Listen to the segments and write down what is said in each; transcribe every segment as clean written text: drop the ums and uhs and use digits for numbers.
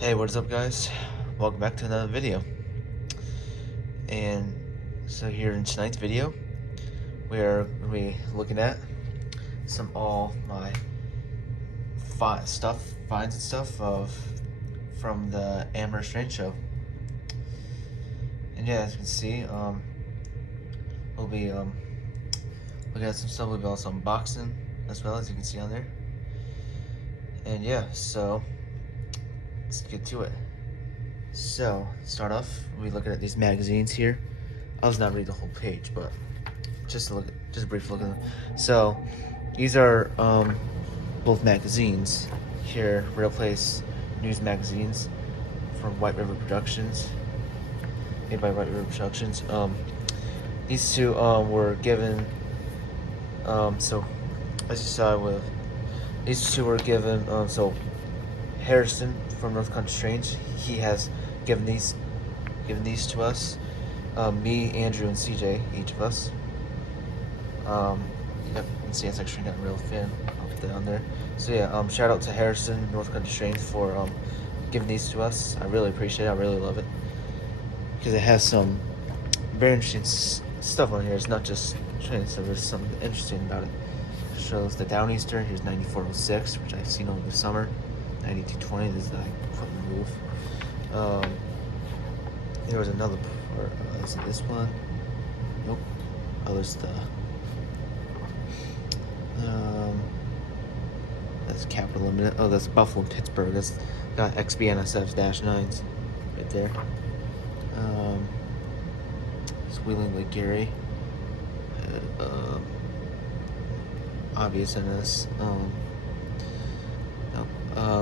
Hey, what's up guys? Welcome back to another video. And so here in tonight's video, we're going to be looking at all my finds and stuff from the Amherst Railway Show. And yeah, as you can see, we'll be looking at some stuff. We'll be also unboxing as well, as you can see on there. And yeah, so let's get to it. So, start off, we'll be looking at these magazines here. I was not reading the whole page, but just a brief look at them. So, these are both magazines here, Real Place News magazines from White River Productions, made by White River Productions. These two were given. So, as you saw, these two were given. So, Harrison from North Country Strange, he has given these to us. Me, Andrew, and CJ, each of us. Yep, you can see it's actually got a real fin up down there. So yeah, shout out to Harrison, North Country Strange, for giving these to us. I really appreciate it. I really love it because it has some very interesting stuff on here. It's not just train, so there's something interesting about it. It shows the Downeaster. Here's 9406, which I've seen over the summer. 9220. This is like put in the roof. There was another part. Is it this one? Nope. Oh, there's the. That's Capital Limited. Oh, that's Buffalo Pittsburgh. That's got XBNSF-9s right there. It's Wheeling Lake Gary. Obvious in this.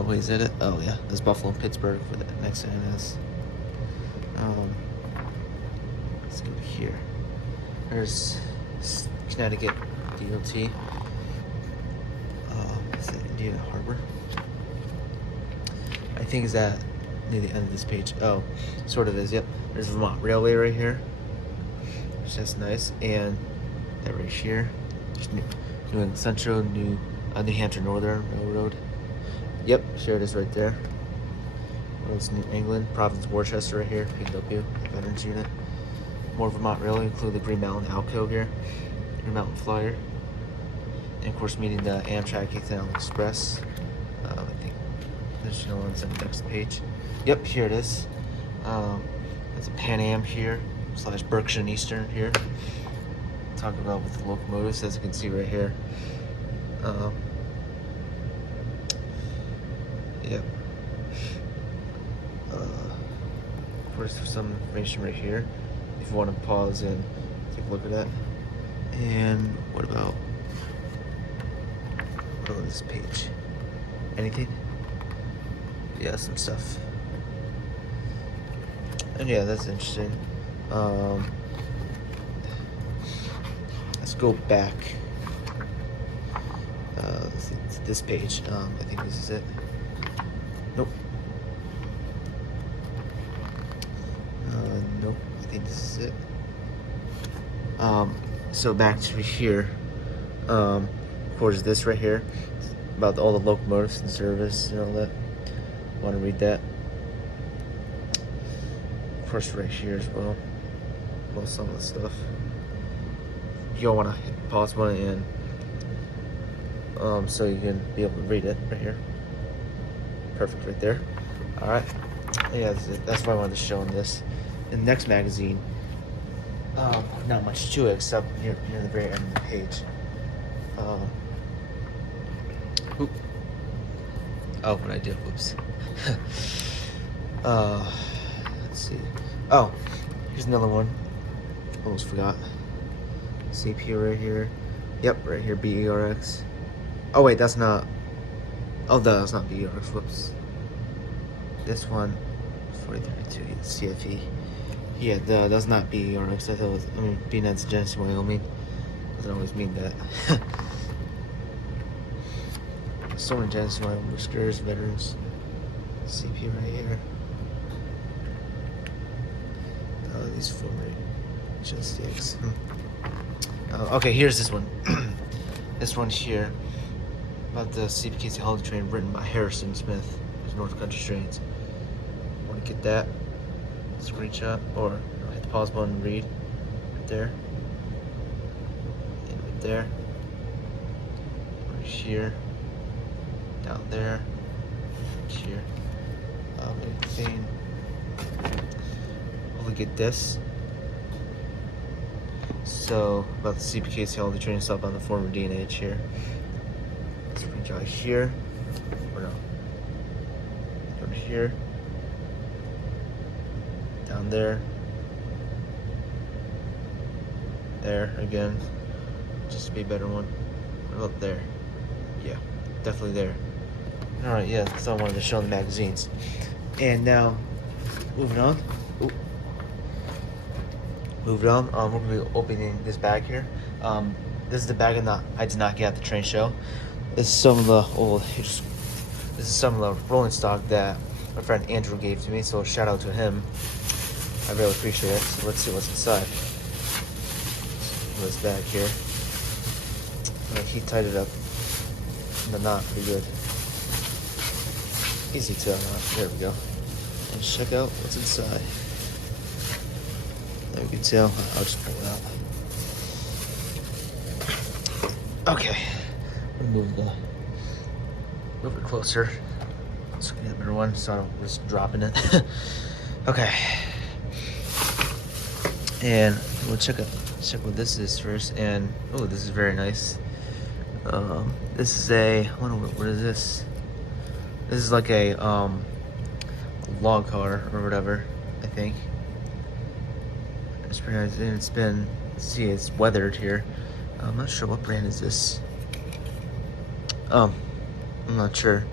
Wait, is that it? Oh yeah, there's Buffalo and Pittsburgh for the next NS. Let's go here. There's Connecticut DOT. Is it Indiana Harbor? I think is that near the end of this page. Oh, sort of is. Yep. There's Vermont Railway right here, which is nice, and that right here. There's New England Central, New Hampshire Northern Railroad. Yep, sure it is right there. It's New England, Providence, Worcester right here, PW, Veterans Unit. More Vermont Railway, include the Green Mountain Alco here, Green Mountain Flyer. And of course, meeting the Amtrak 8th Island Express. I think there's no one's on the next page. Yep, here it is. There's a Pan Am here, / Berkshire and Eastern here. Talking about with the locomotives, as you can see right here. Yep. There's some information right here if you want to pause and take a look at that. And what about this page? Anything? Yeah, some stuff. And yeah, that's interesting. Let's go back to this page. I think this is it. Nope. Nope. I think this is it. So back to here. Of course, this right here about all the locomotives in service and all that. Want to read that? Of course, right here as well. Well, some of the stuff. You'll want to pause one and so you can be able to read it right here. Perfect right there. All right. Yeah, that's why I wanted to show in this. In the next magazine, not much to it except near the very end of the page. Oh, what I did, whoops. Let's see. Oh, here's another one. Almost forgot. CPU right here. Yep, right here, BERX. Oh wait, that's not. Oh, that's not BERX. Whoops. This one, 4032 CFE. Yeah, that's not BERX. I thought it was. I mean, BNet's Genesee, Wyoming. Doesn't always mean that. So many Genesee, Wyoming Whiskers, Veterans. CPU right here. These former just X. Okay, here's this one. This one here about the CPKC holiday train written by Harrison Smith. There's North Country Trains. me get that screenshot, or hit the pause button and read. Right there. And right there. Right here. Down there. Right here. Everything. Hopefully get this. So, about the CPK, all the training stuff on the former DNA here. Screenshot here. Or no. Over here. Down there. There again. Just to be a better one. What about there? Yeah, definitely there. Alright, yeah, so I wanted to show the magazines. And now, moving on. Ooh. Moving on, we're going to be opening this bag here. This is the bag I did not get at the train show. This is some of the rolling stock that my friend Andrew gave to me, so shout out to him. I really appreciate it. So let's see what's inside. This bag here. He tied it up in the knot pretty good. Easy to unknot. There we go. Let's check out what's inside. There you can tell. I'll just pull it out. Okay. Move it closer. Let's get a better one so I don't risk dropping it. Okay. And we'll check what this is first. And oh, this is very nice. This is what is this? This is like a log car or whatever, I think. It's pretty nice, and it's been, it's weathered here. I'm not sure what brand is this. I'm not sure.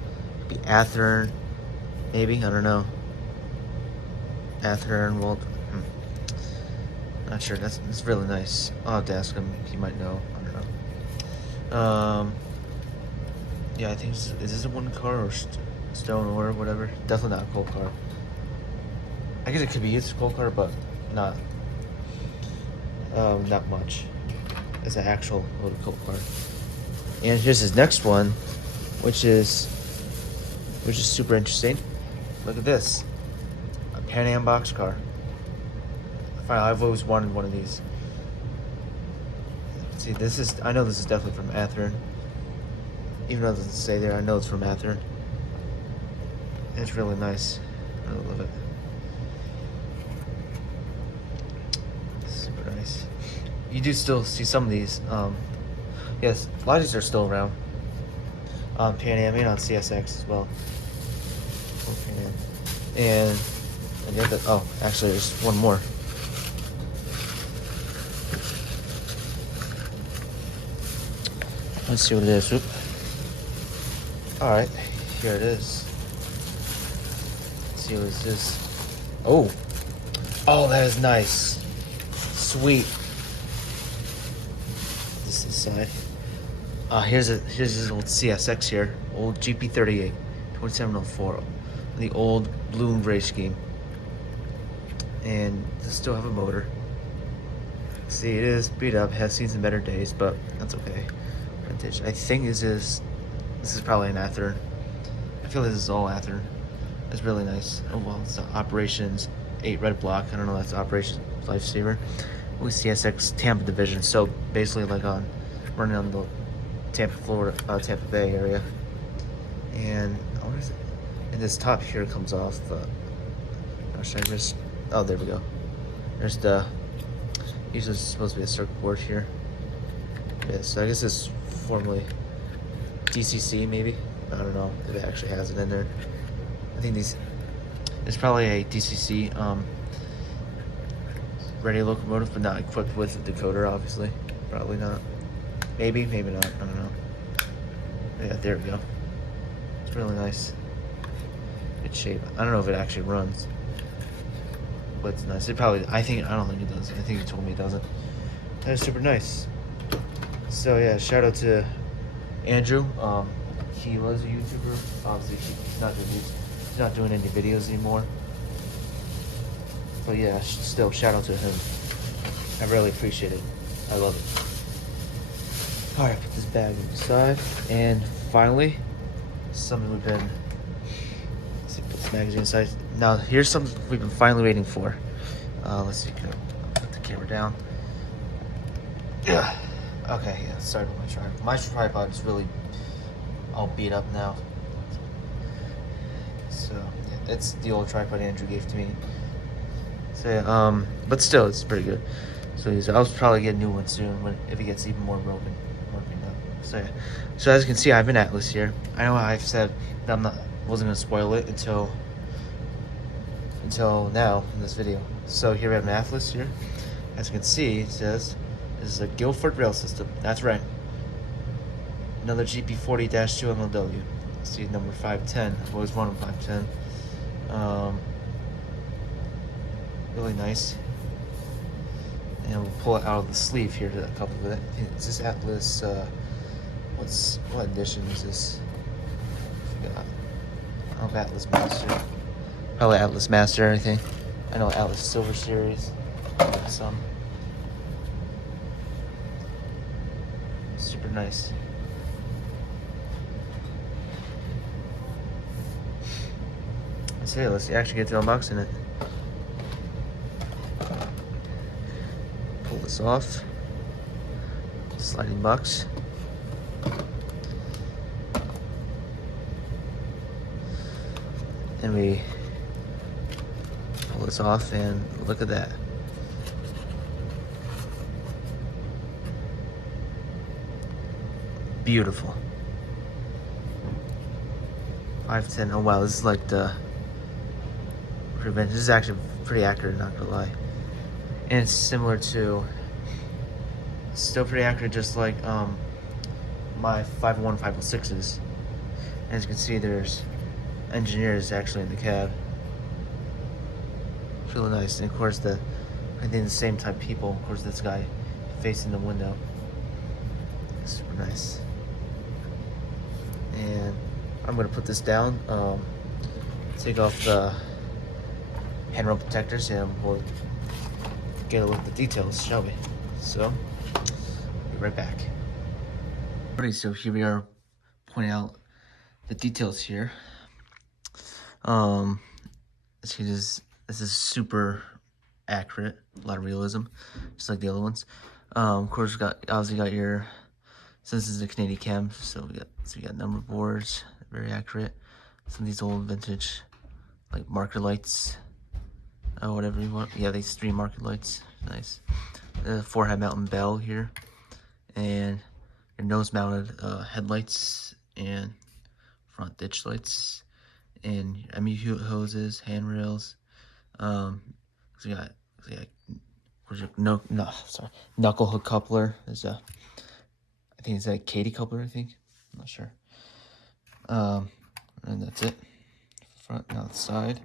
Could be Athearn, maybe, I don't know. Athearn, well, not sure. That's really nice. I'll have to ask him. He might know. I don't know. Yeah, I think is this a one car or stone or whatever? Definitely not a coal car. I guess it could be used as a coal car, but not much. It's an actual loaded coal car. And here's his next one, which is super interesting. Look at this, a Pan Am boxcar. Finally, I've always wanted one of these. See, I know this is definitely from Athearn. Even though it doesn't say there, I know it's from Athearn. It's really nice. I really love it. Super nice. You do still see some of these. Yes, a lot of these are still around. On Pan Am and on CSX as well. And the other, oh, actually, there's one more. Let's see what it is. Oop. All right, here it is. Let's see what this is. Oh, that is nice. Sweet. This inside. Here's his old CSX here, old GP40-2MLW, the old blue and gray scheme, and does still have a motor. See, it is beat up, has seen some better days, but that's okay. Vintage. I think this is probably an Athearn. I feel this is all Athearn. It's really nice. Oh well, it's Operations 8 red block. I don't know, that's Operation Lifesaver. We CSX Tampa division. So basically, like running on the Tampa Bay area. And what is it? And this top here comes off. Oh, there we go. There's the. Usually it's supposed to be a circuit board here. Yeah, so I guess it's formerly DCC maybe. I don't know if it actually has it in there. I think it's probably a DCC ready locomotive, but not equipped with a decoder, obviously. Probably not. Maybe not. I don't know. Yeah, there we go. It's really nice. Good shape. I don't know if it actually runs, but it's nice. I don't think it does. I think you told me it doesn't. That's super nice. So yeah, shout out to Andrew. He was a YouTuber. Obviously, he's not doing any videos anymore. But yeah, still shout out to him. I really appreciate it. I love it. All right, put this bag aside, and finally, something we've been. Let's see, put this magazine aside. Now here's something we've been finally waiting for. Let's see, can I put the camera down? Yeah. Okay, yeah, sorry about my tripod. My tripod is really all beat up now. So, yeah, it's the old tripod Andrew gave to me. So, yeah, but still, it's pretty good. So, I'll probably get a new one soon if it gets even more broken. So, yeah. So, as you can see, I have an Atlas here. I know I've said that wasn't gonna spoil it until now in this video. So here we have an Atlas here. As you can see, it says this is a Guilford rail system. That's right. Another GP40-2MLW. See number 510. I've always wanted 510. Really nice. And we'll pull it out of the sleeve here to a couple of it. Is this Atlas? What edition is this? I don't know, Atlas Master. Probably Atlas Master or anything. I know Atlas Silver Series. Some. Super nice. Let's actually get to unboxing it. Pull this off. Sliding box. And we pull this off, and look at that. Beautiful. 510. Oh wow, this is like the prevent. This is actually pretty accurate, not gonna lie. And it's similar to, still pretty accurate, just like my 501, 506s. As you can see, there's engineers actually in the cab. Really nice. And of course, I think the same type people. Of course, this guy facing the window. Super nice. And I'm gonna put this down. Take off the handrail protectors, and we'll get a look at the details, shall we? So, be right back. Alright, so here we are, pointing out the details here. See, this is super accurate, a lot of realism, just like the other ones. Of course, obviously got your, since this is a Canadian cam, so we got number boards, very accurate. Some of these old vintage, like marker lights, whatever you want. Yeah, these 3 marker lights, nice. The forehead mounted bell here, and your nose mounted headlights and front ditch lights, and MU hoses, handrails. So we got knuckle hook coupler. There's I think it's a Katy coupler, I think. I'm not sure. And that's it. Front, now the side.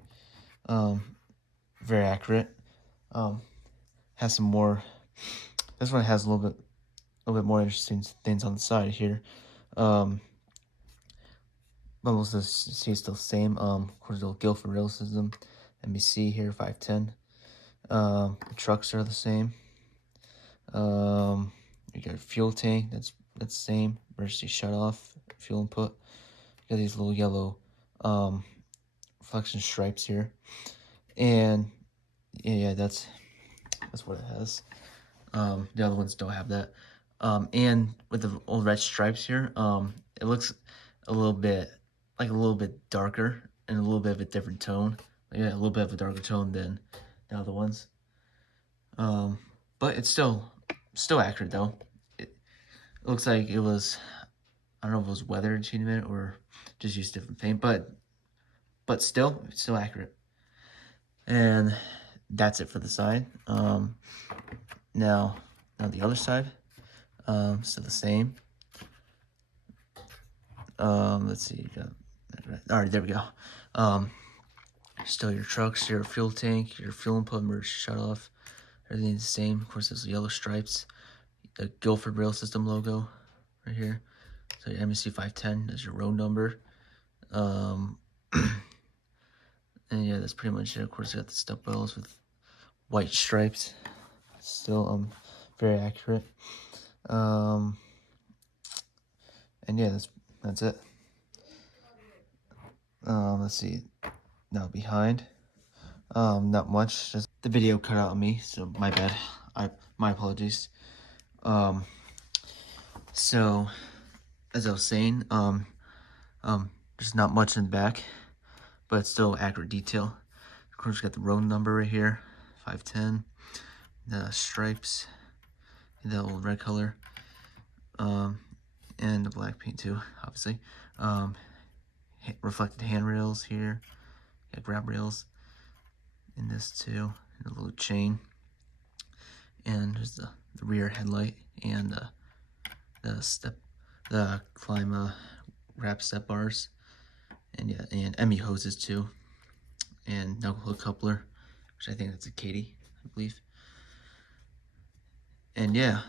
Very accurate. Has some more. This one has a little bit more interesting things on the side here. But most of the see still the same. Of course, the Guilford rail system. NBC here, 510. The trucks are the same. You got a fuel tank, that's the same. Emergency shut off, fuel input. You got these little yellow reflection stripes here. And yeah, that's what it has. The other ones don't have that. And with the old red stripes here, it looks a little bit darker and a little bit of a different tone. Yeah, a little bit of a darker tone than the other ones. But it's still accurate though. It looks like it was, I don't know if it was weather achievement or just used different paint, but still, it's still accurate. And that's it for the side. Now the other side, still the same. Let's see. All right, there we go. Still your trucks, your fuel tank, your fuel input, merge shut off. Everything's the same. Of course, there's yellow stripes. The Guilford rail system logo right here. So your MSC 510 is your road number. And yeah, that's pretty much it. Of course, you got the step wells with white stripes. Still very accurate. And yeah, that's it. Let's see. Now behind. Not much. Just the video cut out on me, so my bad. My apologies. So as I was saying, there's not much in the back, but it's still accurate detail. Of course, got the road number right here, 510. The stripes, the old red color, and the black paint too, obviously. Reflected handrails here, got grab rails in this too, and a little chain. And there's the rear headlight and the climb wrap step bars, and yeah, and ME hoses too, and knuckle hook coupler, which I think that's a Katie, I believe. And yeah,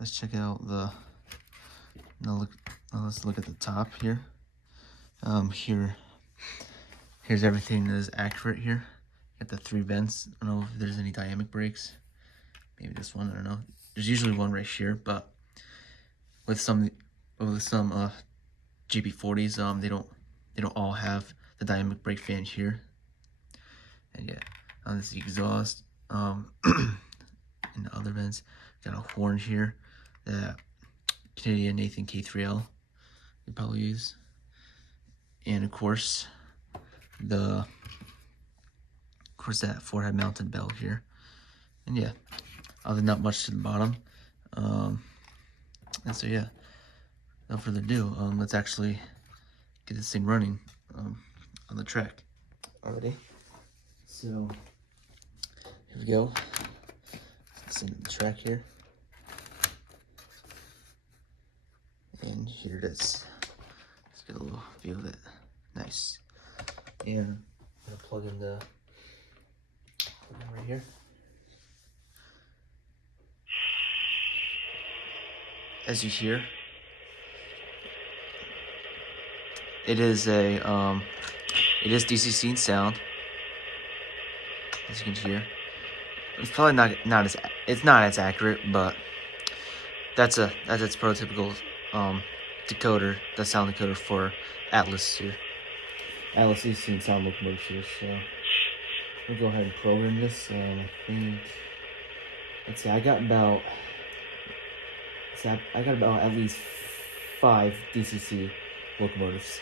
let's check out let's look at the top here. Here's everything that is accurate here. Got the 3 vents. I don't know if there's any dynamic brakes. Maybe this one, I don't know. There's usually one right here, but with some GP40s, they don't all have the dynamic brake fan here. And yeah, this is the exhaust. In the other vents, got a horn here that Canadian Nathan K3L you probably use, and of course that forehead mounted bell here. And yeah, other than not much to the bottom. And so yeah, without further ado, let's actually get this thing running on the track already. So here we go. Let's into the track here. And here it is. Let's get a little view of it. Nice. And I'm gonna plug in the right here. As you hear, it is DCC sound. As you can hear, it's probably not as accurate, but that's its prototypical decoder, the sound decoder for Atlas here. Atlas DCC sound locomotive here. So we'll go ahead and program this. I think, let's see, I got about at least 5 DCC locomotives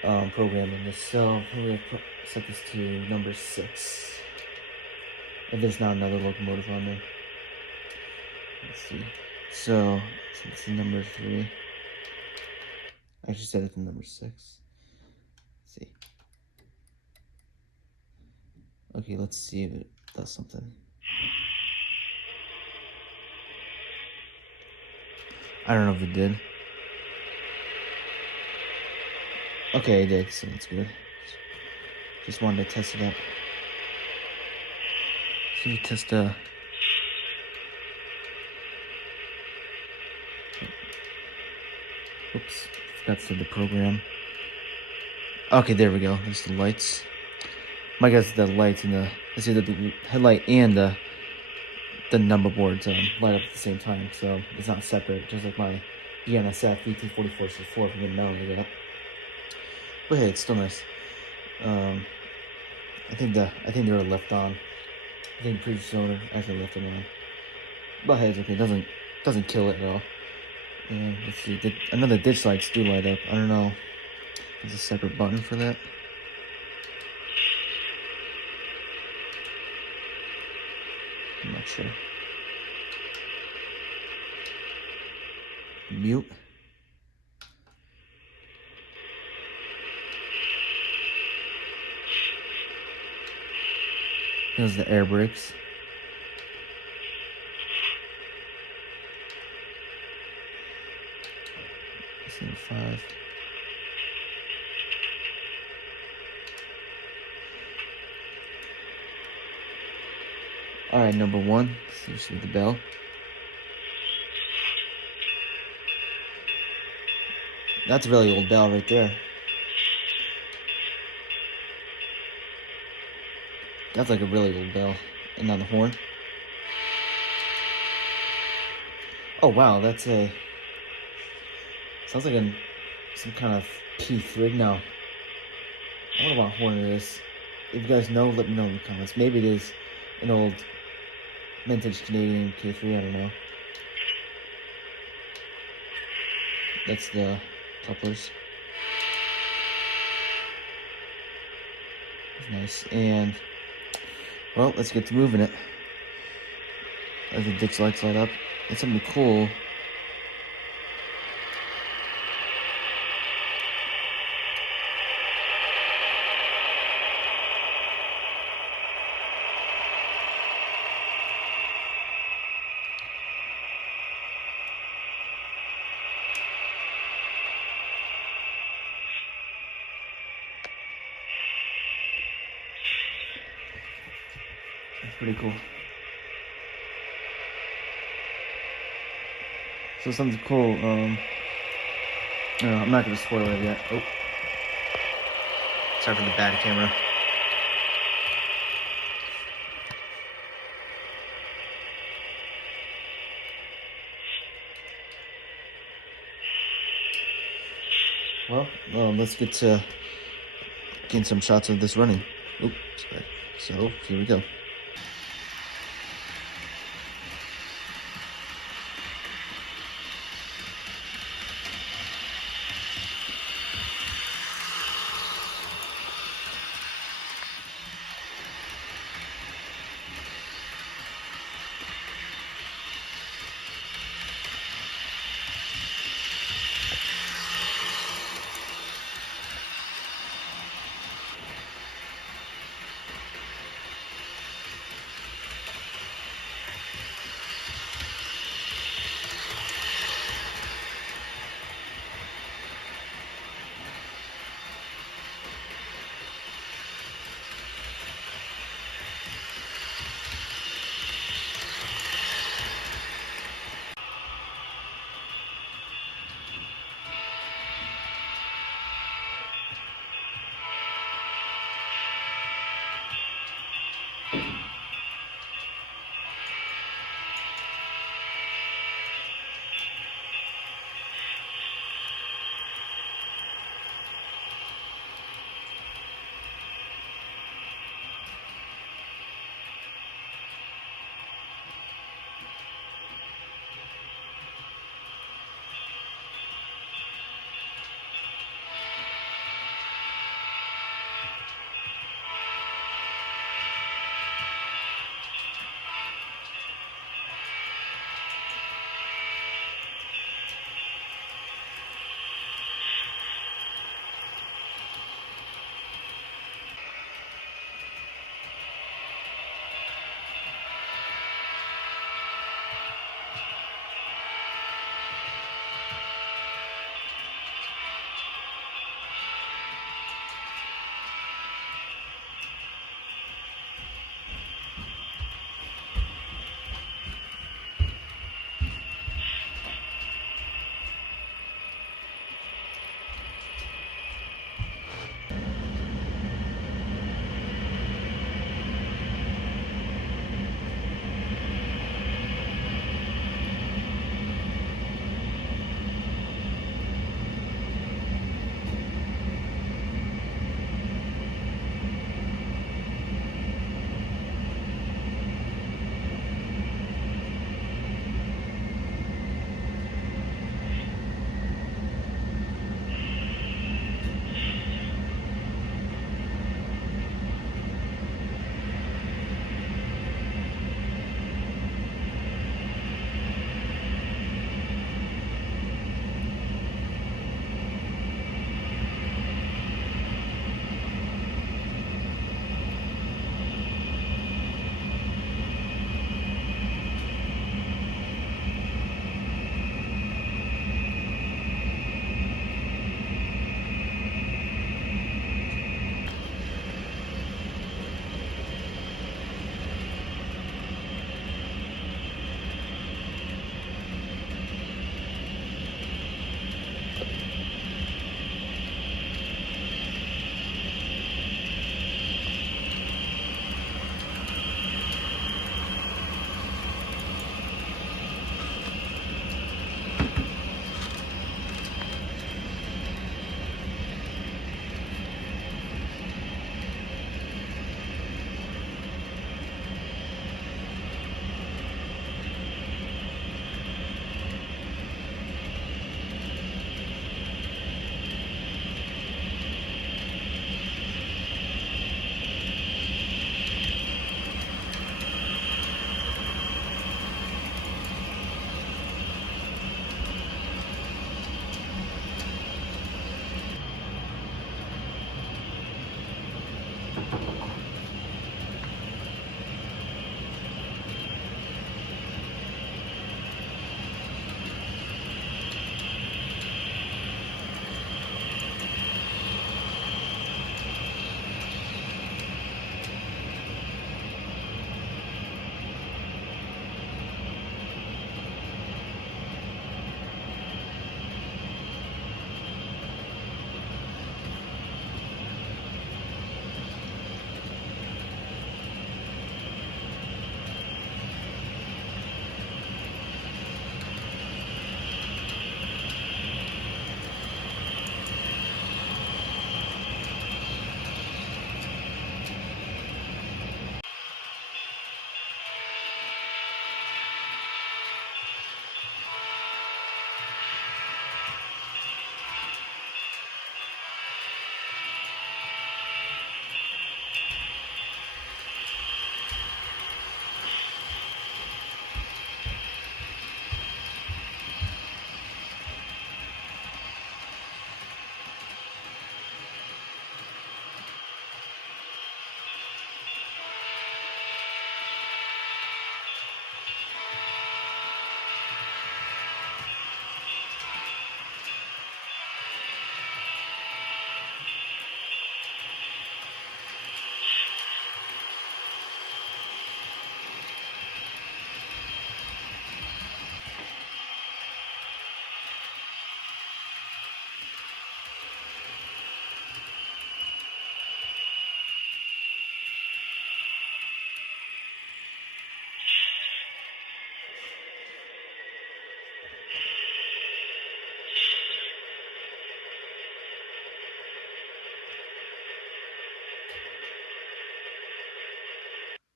programming this. So I'm going to set this to number 6. If there's not another locomotive on there. Let's see. So it's number 3. I actually set it to number 6. Let's see. Okay, let's see if it does something. I don't know if it did. Okay, it did, so that's good. Just wanted to test it out. So we test oops, forgot to set the program. Okay, there we go. There's the lights. My guess the lights and let's see, the headlight and the number boards light up at the same time, so it's not separate, just like my BNSF VT44 from the mountain lit up. But hey, it's still nice. I think they were left on. I think the previous owner actually left it on. But hey, it's okay. It doesn't kill it at all. And let's see, another ditch lights do light up. I don't know if there's a separate button for that. I'm not sure. Mute. There's the air brakes. That's number 5. Alright, number 1. So the bell. That's a really old bell right there. That's like a really old bell. And on the horn. Oh wow, that's sounds like some kind of P3 now. I wonder what horn it is. If you guys know, let me know in the comments. Maybe it is an old vintage Canadian K3, I don't know. That's the couplers. It's nice. And, well, let's get to moving it. As the ditch lights light up. It's something cool. That's pretty cool. So something cool, I'm not gonna spoil it yet. Oh. Sorry for the bad camera. Well, let's get to getting some shots of this running. Oops, sorry. So, here we go.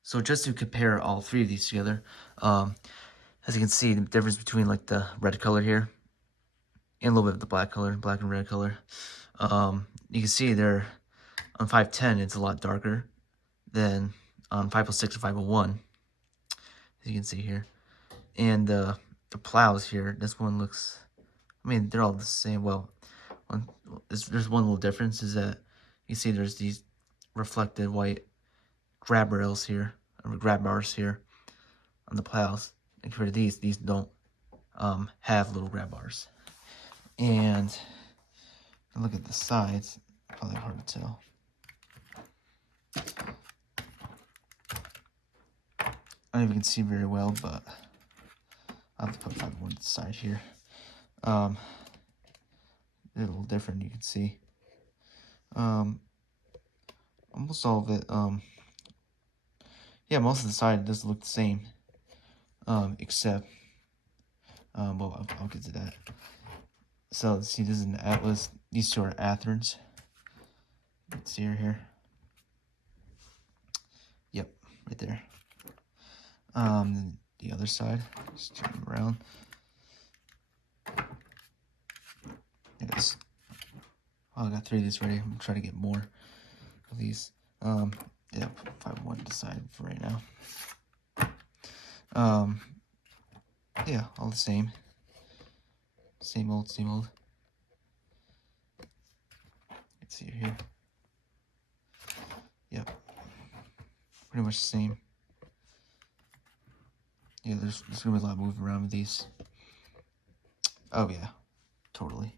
So just to compare all three of these together, as you can see, the difference between like the red color here and a little bit of the black color, black and red color. You can see they're on 510, it's a lot darker than on 506 and 501, as you can see here. And the plows here, this one looks, I mean, they're all the same. Well, there's one little difference is that you see there's these reflected white grab rails here, or grab bars here on the plows. And compared to these don't have little grab bars. And look at the sides, probably hard to tell. I don't even see very well, but I'll have to put 501 to the side here. They're a little different, you can see. Almost all of it, yeah, most of the side does look the same, except, well, I'll get to that. So, see, this is an Atlas. These two are Atherns. Let's see here. Yep, right there. The other side, just turn them around. It is. Oh, I got 3 of these ready. I'm gonna try to get more of these. Yeah, put 501 to the side for right now. Yeah, all the same. Same old, same old. Let's see here. Yep. Pretty much the same. Yeah, there's gonna be a lot of moving around with these. Oh yeah, totally.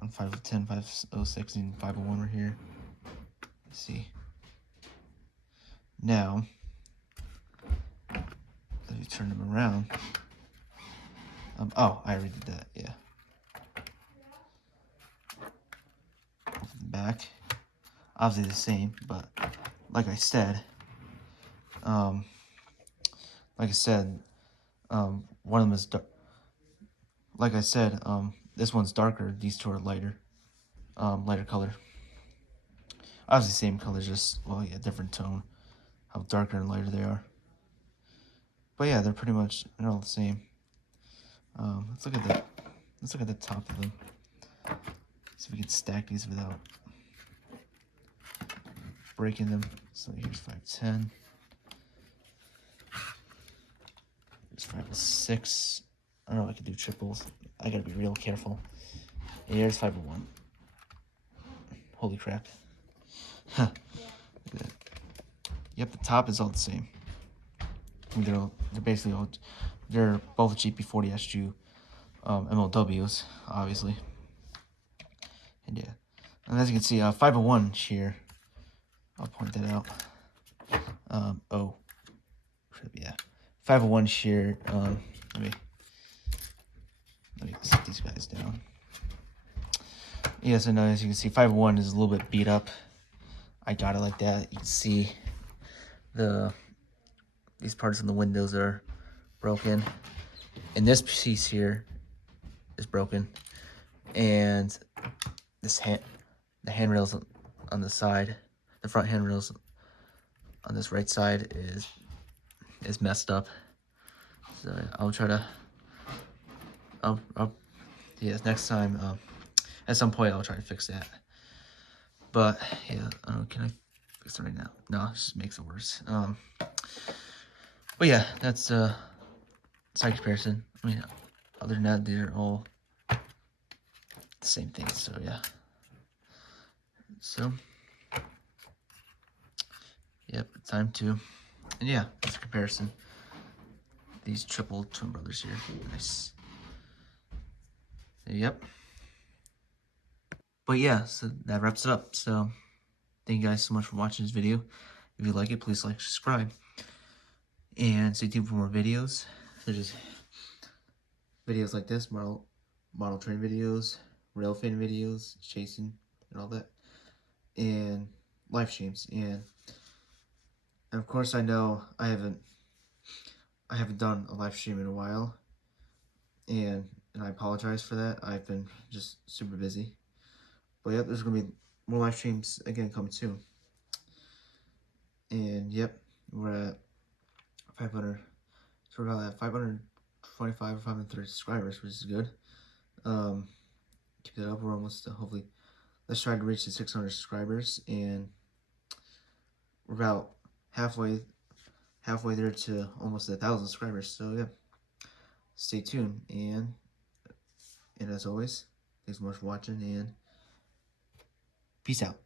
On 510, 506, and 501 right here. Let's see. Now, let me turn them around. Oh, I already did that, yeah. Back. Obviously the same, but like I said, one of them is dark. Like I said, this one's darker. These two are lighter, lighter color. Obviously same color, just, well, yeah, different tone. How darker and lighter they are. But yeah, they're pretty much, they're all the same. Let's look at that. Let's look at the top of them. See if we can stack these without breaking them. So here's 510. Here's 506. I don't know if I can do triples. I gotta be real careful. And here's 501. Holy crap. Huh. Look at that. Yep, the top is all the same. I mean, they're basically all, they're both GP40-2 MLWs, obviously. And yeah, and as you can see, 501 here. I'll point that out. Oh, yeah, 501 shear. Let me set these guys down. Yeah, so now as you can see, 501 is a little bit beat up. I got it like that. You can see these parts on the windows are broken, and this piece here is broken, and the handrails on the side, the front handrails on this right side is messed up. So I'll try to, yeah, next time, at some point I'll try to fix that. But yeah, I don't know, can I fix it right now? No, it just makes it worse. But yeah, that's side comparison. I mean, other than that, they're all the same thing. So yeah. So yep, time to, and yeah, that's a comparison. These triple twin brothers here, nice. Yep. But yeah, so that wraps it up. So thank you guys so much for watching this video. If you like it, please like, subscribe, and stay tuned for more videos. So just videos like this, model train videos, rail fan videos, chasing, and all that, and live streams. And of course, I know I haven't done a live stream in a while, and I apologize for that. I've been just super busy. But yeah, there's gonna be more live streams again coming soon. And yep, we're at 500. So we're about at 525 or 530 subscribers, which is good. Keep that up. We're almost hopefully. Let's try to reach the 600 subscribers, and we're about halfway there to almost 1,000 subscribers. So yeah, stay tuned, and as always, thanks so much for watching, and peace out.